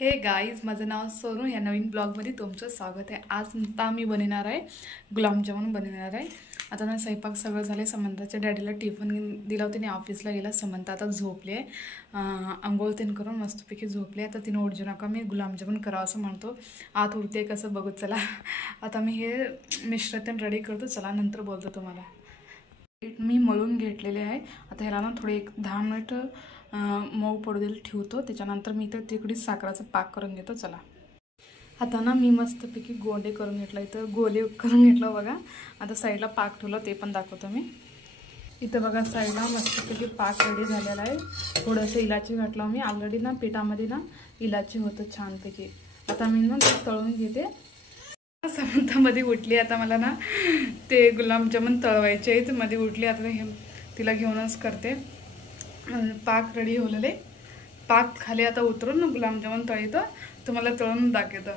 हे गाईज, माझं नाव सोनू. या नवीन ब्लॉगमध्ये तुमचं स्वागत आहे. आज मी बनवणार आहे गुलाबजामुन बनवणार आहे. आता ना स्वयंपाक सगळं झालं. समंताच्या डॅडीला टिफिन दिला होता आणि ऑफिसला गेला. समंता आता झोपली आहे. आंघोळ तीन करून मस्तपैकी झोपली. आता तिने ओढजू नका, मी गुलाबजामुन करावं असं म्हणतो. आत उडते कसं बघू. चला आता मी हे मिश्रण रेडी करतो. चला नंतर बोलतो तुम्हाला. मी मळून घेतलेले आहे. आता ह्याला ना थोडे 10 मिनिट मऊ पडू देईल ठेवतो. त्याच्यानंतर मी तर तिकडे साखराचा पाक करून घेतो. चला आता ना मी मस्तपैकी गोंडे करून घेतला, इथं गोले करून घेतलं बघा. आता साईडला पाक ठेवलं ते पण दाखवतो मी. इथं बघा साईडला मस्तपैकी पाक रेडी झालेला आहे. थोडंसं इलाची घातलं मी. ऑलरेडी ना पिठामध्ये ना इलाची होतं छानपैकी. आता मी ना ते तळून घेते. समंतामध्ये उठली. आता मला ना ते गुलाबजामुन तळवायचे आहेत. मध्ये उठली. आता हे तिला घेऊनच करते. पाक रेडी होलेले. पाक खाली आता उतरून गुलाबजामुन तळीतो. तुम्हाला तळून दाखवतो.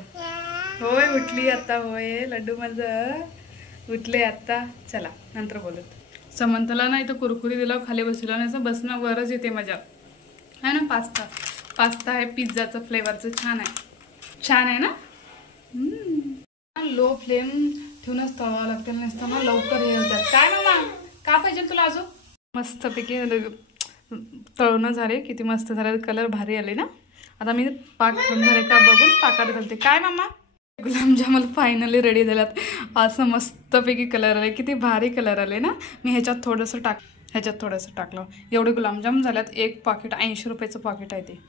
होय उठली आता. होय लड्डू माझं उठले आता. चला नंतर बोलत. समंताला ना इथं कुरकुरी दिलं. खाली बसलं नाही असं बसणं वरच येते मजा आहे ना. पास्ता आहे पिझ्झाचं फ्लेवरचं. छान आहे ना. लो फ्लेम ठेवूनच तळावं लागतं. नसताना लवकर हे होतात. काय मामा का पाहिजे तुला अजून. मस्तपैकी तळून झाले. किती मस्त झाले. कलर भारी आले ना. आता मी पाक ठेवून झाले का बघून पाकात घालते. काय मामा गुलाबजामुन फायनली रेडी झाल्यात. असं मस्तपैकी कलर आले. किती भारी कलर आले ना. मी ह्याच्यात थोडंसं टाकलं. एवढे गुलाबजामुन झाल्यात. एक पॉकेट 80 रुपयाचं पॉकेट आहे ते.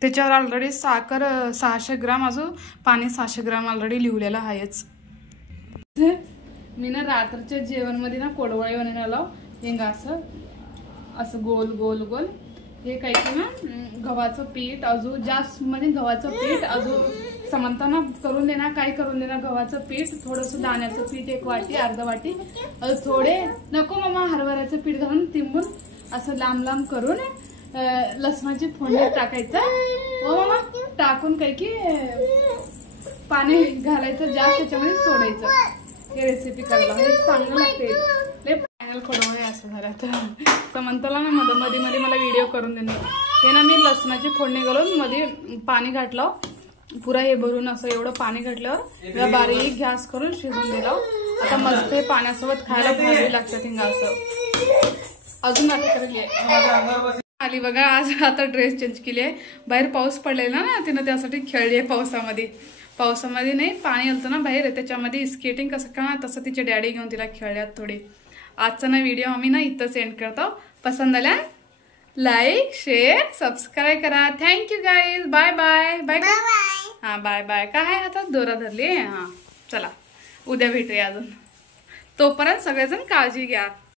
त्याच्यावर ऑलरेडी साखर 600 ग्राम, अजून पाणी 600 ग्राम ऑलरेडी लिहिलेलं आहेच. मी ना रात्रीच्या जेवणमध्ये ना कोडवळे बनवलेलं. हेंगा असं गोल गोल गोल. हे काय की ना गव्हाचं पीठ, अजून जास्त म्हणजे गव्हाचं पीठ अजून समंताना करून देणार. काय करून देणार. गव्हाचं पीठ, थोडंसं दाण्याचं पीठ 1 वाटी, अर्धा वाटी, थोडे नको मामा हरभऱ्याचं पीठ घालून तिंबून असं लांब लांब करून लसणाची फोडणी टाकायचं. हो मामा टाकून काय की पाणी घालायचं जास्त, त्याच्यामध्ये सोडायचं. हे रेसिपी करायला हे चांगलं लागते. फायनल खोडवळे असं झालं. तर समंताला ना मध्ये मला व्हिडिओ करून देणार. हे ना मी लसणाची फोडणी घालून मध्ये पाणी घातलं. पुरा हे भरून असं एवढं पाणी घातल्यावर बारीक गॅस करून शिजून दिलं. आता मस्त हे पाण्यासोबत खायला भारी लागतं. हिंगा असं अजून आता करेल आली बघा. आज आता ड्रेस चेंज केली आहे. बाहेर पाऊस पडलेला ना, तिनं त्यासाठी खेळली आहे पावसामध्ये नाही पाणी आलं ना बाहेर. त्याच्यामध्ये स्केटिंग कसं का तसं तिचे डॅडी घेऊन तिला खेळल्यात थोडी. आजचा ना व्हिडिओ आम्ही ना इथंच एंड करतो. पसंत आल्या लाईक शेअर सबस्क्राईब करा. Thank you guys. Bye bye. Bye हां बाय बाय. काय हातात दोरा धरली. हां चला उद्या भेटूया अजून. तोपर्यंत सगळेजण काळजी घ्या.